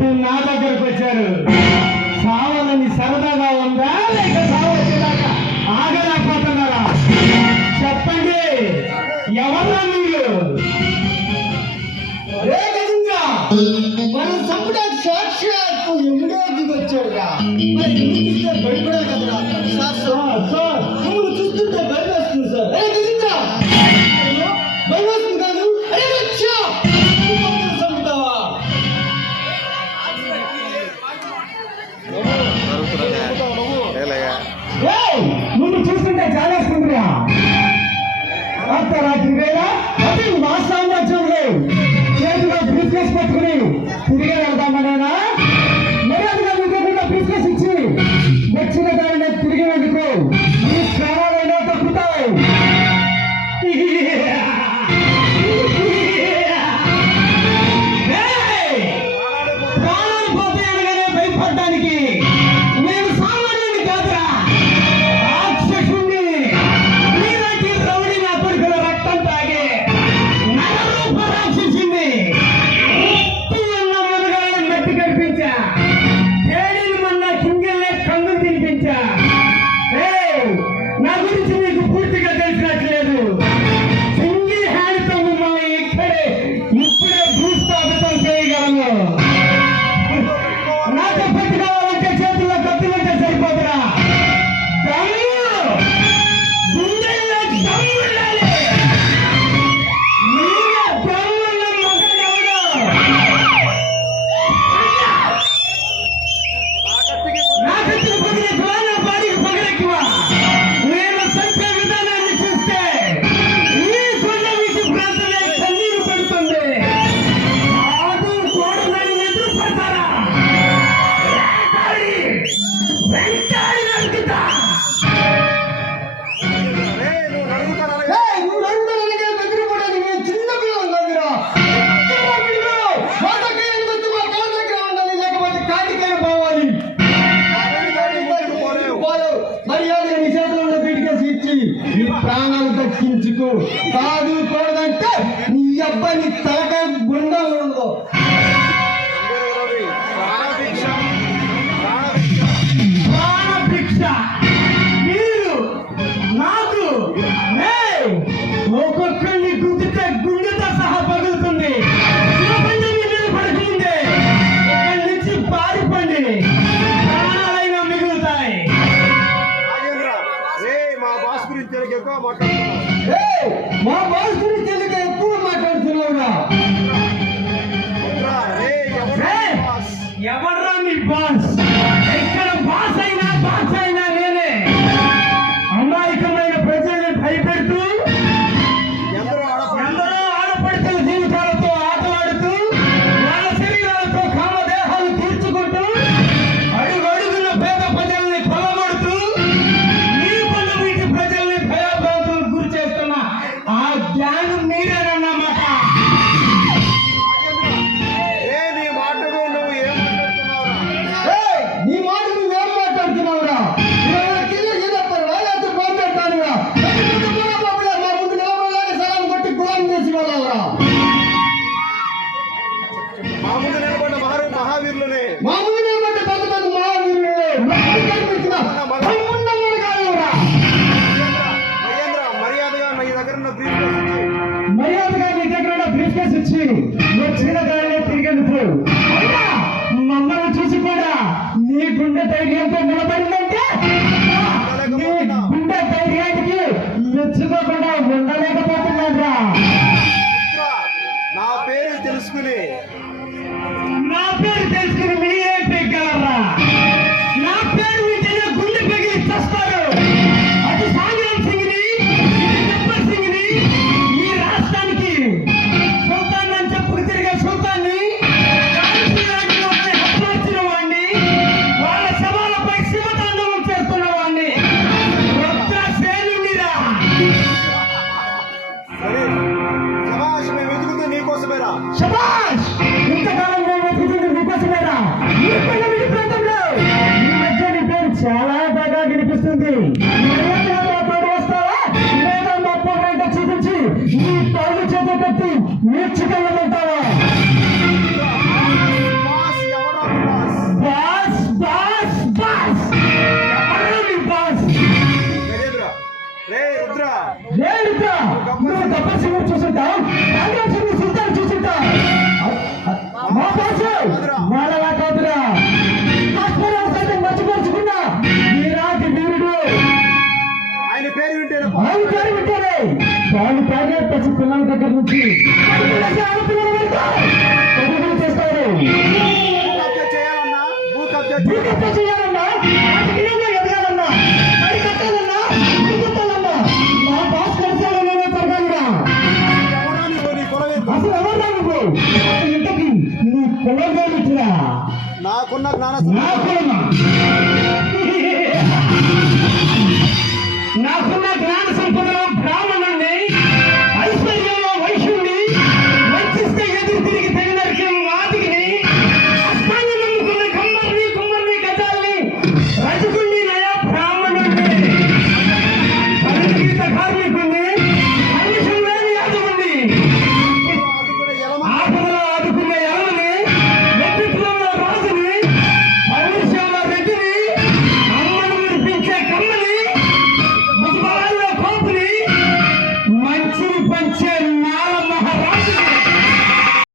అంటూ నా దగ్గరకు వచ్చారు. సావాలని సరదాగా ఉందా లేక సావచ్చేదాకా ఆగలేకపోతున్నారా? చెప్పండి, ఎవరా మీరు? మనం చంపడానికి సాక్షాత్తు ఎముడే దిగొచ్చాడుగా. మరి ఎందుకు భయపడాలి కదరా సార్? నువ్వు చూస్తుంటే భయం వస్తుంది సార్. భయం వస్తుంది కాదు, చంపుతావా? నువ్వు చూస్తుంటే చాలేసుకుంటున్నా. అర్ధరాత్రి వేళ అది మా సామ్రాజ్యంలో చేతిలో బ్రీఫ్కేస్ పట్టుకుని తిరిగి వెళ్దామనేనా? మర్యాదగా విధంగా బ్రీఫ్కేస్ ఇచ్చి వచ్చిన దానిని తిరిగి వెళ్తూ ఈ ప్రాణాలైనా తగ్గుతావు. ప్రాణాలు పోతే అనగానే భయపడడానికి నేను సామాన్యుని కాదురా, రాక్షసుని. నీలాంటి రౌడీ నా కొడుకుల రక్తం తాగి నరరూప రాక్షసింది. మెట్టి కనిపించా, తేడిని మొన్న కింగిల్లే కన్ను తినిపించా. నా గురించి మీకు పూర్తిగా తెలిసినట్లేదు. సింగిల్ హ్యాండ్ తో మిమ్మల్ని ఇప్పుడే భూస్థాపితం చేయగలను. నాతో పెట్టుకోవాలంటే చేతుల్లో కత్తులుంటే సరిపోతురా. గుండెల్లో దమ్ము ఉండాలి. మీరే దమ్మున్న మగనెవడు? నా కత్తికి పొగరెక్కువ, నా బాడీకి పొగరెక్కువ. నేను చంపే విధానాన్ని చూస్తే ఈ కొండ వీసి ప్రాంతమే కన్నీరు పెడుతుంది. కాదు కూడదని ఎదురు పడతారా? వెంటాడి నడుకుతా. నువ్వు నడుపుతానని బెదిరిపోవడానికి నేను చిన్న పిల్లలు కాదురా. మా దగ్గర ఎందుకు వచ్చి మా కాళ్ళ దగ్గర ఉండాలి, లేకపోతే కాటికైనా పోవాలి. మర్యాదగా నీ చేతిలో ఉన్న బిడ్డకేసి ఇచ్చి నీ ప్రాణాలు దక్కించుకో. కాదు కూడదంటే నీ అబ్బాయి నీ తలకాయ గుండా ఉండదు. ప్రాణభిక్ష మీరు నాకు ఒక్కొక్కరిని గుద్దితే గుండెతో సహా పగులుతుంది. ప్రపంచం మీద పడుతుంది. ఇక్కడి నుంచి పారిపోండి, ప్రాణాలైనా మిగులుతాయి. మా బాస్ గురించి ఎక్కువ మాట్లాడుతున్నాం. మా బాస్ గురించి తెలియక ఎక్కువ మాట్లాడుతున్నావురా. ఎవర్రా మీ బాస్? ఎక్కడ బాస్ అయినా నేనే. అమాయకమైన ప్రజల్ని భయపెడుతూ ఎందరో ఆడపడుతున్న జీవితాలతో ఆటలాడుతూ వాళ్ళ శరీరాలతో కామదేహాలు తీర్చుకుంటూ అడుగడుగున పేద ప్రజల్ని కొలగొడుతూ ఈ కొండ వీటి ప్రజల్ని భయభ్రాంతులకు గురి చేస్తున్న ఆ జ్ఞానం మీరేనన్నమాట. నీ మాట నువ్వేం మాట్లాడుతున్నావురా? కింద చేదప్పరా లేకపోతే పోతాడుతానురా. మా ముందు నిలబడలాగా సలాం కొట్టి గులాం చేసి వెళ్ళావురా. మా ముందు నిలబడ్డ మహావీరులనే, మా ముందు నిలబడ్డ పెద్ద పెద్ద మహావీరులే కనిపించిన తమ్ముండమ్మని కాదురా. మర్యాదగా నీ దగ్గర ఉన్న బ్రీఫ్ కేస్ ఇచ్చి వచ్చిన దానినే తిరిగెందుకు? మమ్మల్ని చూసి కూడా నీ గుండె ధైర్యంతో నిలబడిందంటే నీ గుండె ధైర్యానికి మెచ్చుకోకుండా ఉండలేకపోతున్నారా? నా పేరు తెలుసుకుని మీరే పెగ్గలరా? నా పేరు వింటేనే గుండె పెగిలి చస్తారు. అది సాగరం సింగ్ని, ఇది గబ్బర్ సింగ్ని, ఈ రాష్ట్రానికి సుల్తాన్ అని చెప్పుకు తిరిగే సుల్తాన్ రే రుద్ర లేదురా, నువ్వు గబ్బర్ సింగ్ చూసుంటావు, కాంగ్రెస్ సింగ్ సుల్తాన్ చూసుంటావు. మా బాసు వాళ్ళలా కాదురా, కాశ్మీరావు సైతం మర్చిపరుచుకున్నా ఈనాటి వీరుడు. ఆయన పేరు వింటే ఆయన పేరు వింటారే, వాళ్ళు తాగే పసి పిల్లల దగ్గర నుంచి ఆడపిల్లల వరకు కొనుగోలు చేస్తారు. చేయాలన్నా భూ కబ్జా భూకబ్జా చేయాలన్నా, రాజకీయంగా ఎదగాలన్నా, పని కట్టాలన్నా, ఇల్లు కట్టాలన్నా మా బాస్ కలిసాలనే జరగాలిరా. ఎవరాని నీ కులవేంద్ర అసలు ఎవరు నువ్వు? అసలు ఇంతకి నీ కులవేమిటిరా? నాకున్న జ్ఞాన నాకు